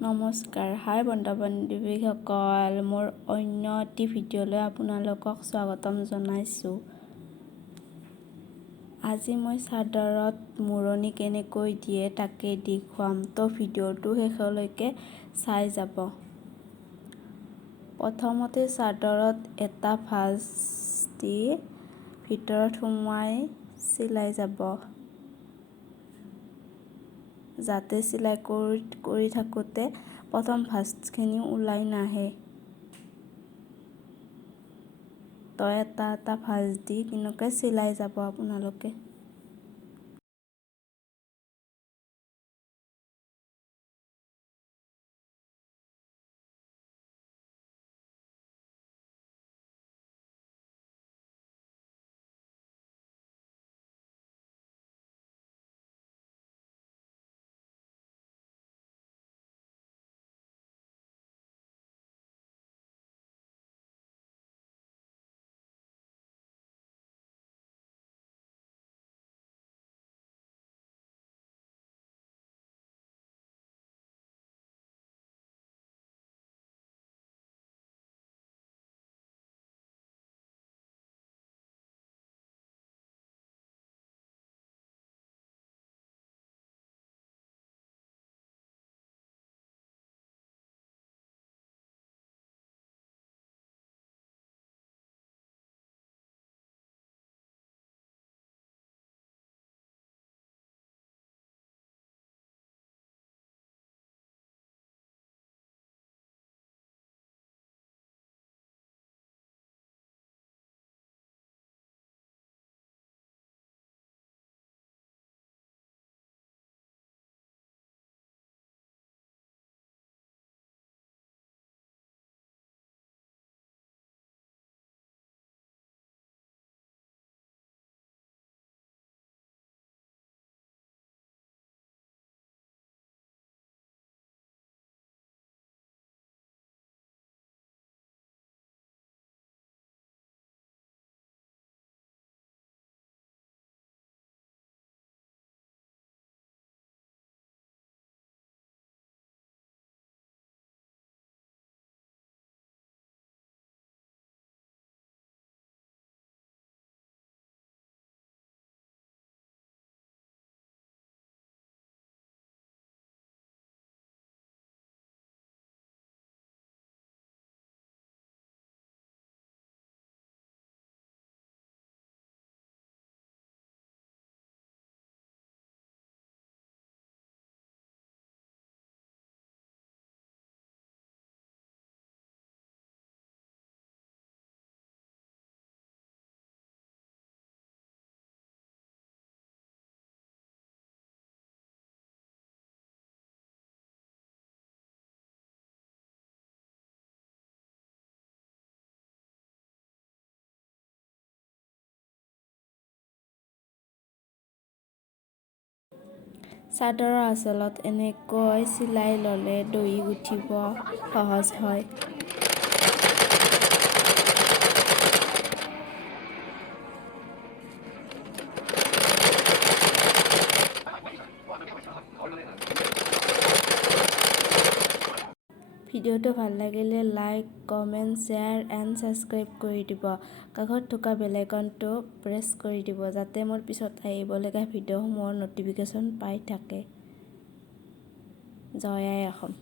নমস্কাৰ, হাই বন্ধু-বান্ধৱীসকল, মোৰ অন্য এটি ভিডিঅ'লৈ আপোনালোকক স্বাগতম জনাইছোঁ। আজি মই চাদৰত মূৰণি কেনেকৈ দিয়ে তাকে দেখুৱাম, তো ভিডিঅ'টো শেষলৈকে চাই যাব। প্ৰথমতে চাদৰত এটা ভাঁজ দি ভিতৰত সুমুৱাই চিলাই যাব, যাতে চিলাই কৰি থাকোঁতে প্ৰথম ভাঁজখিনি ওলাই নাহে। তো এটা ভাঁজ দি এনেকৈ চিলাই যাব আপোনালোকে। চাদৰৰ আঁচলত এনেকৈ চিলাই ল'লে দহি গুঠিব সহজ হয়। ভিডিঅ'টো ভাল লাগিলে like, comment, share and subscribe কৰি দিব। কাষত থকা বেল আইকনটো প্ৰেছ কৰি দিব, যাতে মোৰ পিছত আহিবলগীয়া ভিডিঅ'সমূহৰ ন'টিফিকেশ্যন পাই থাকে। জয় আই অসম।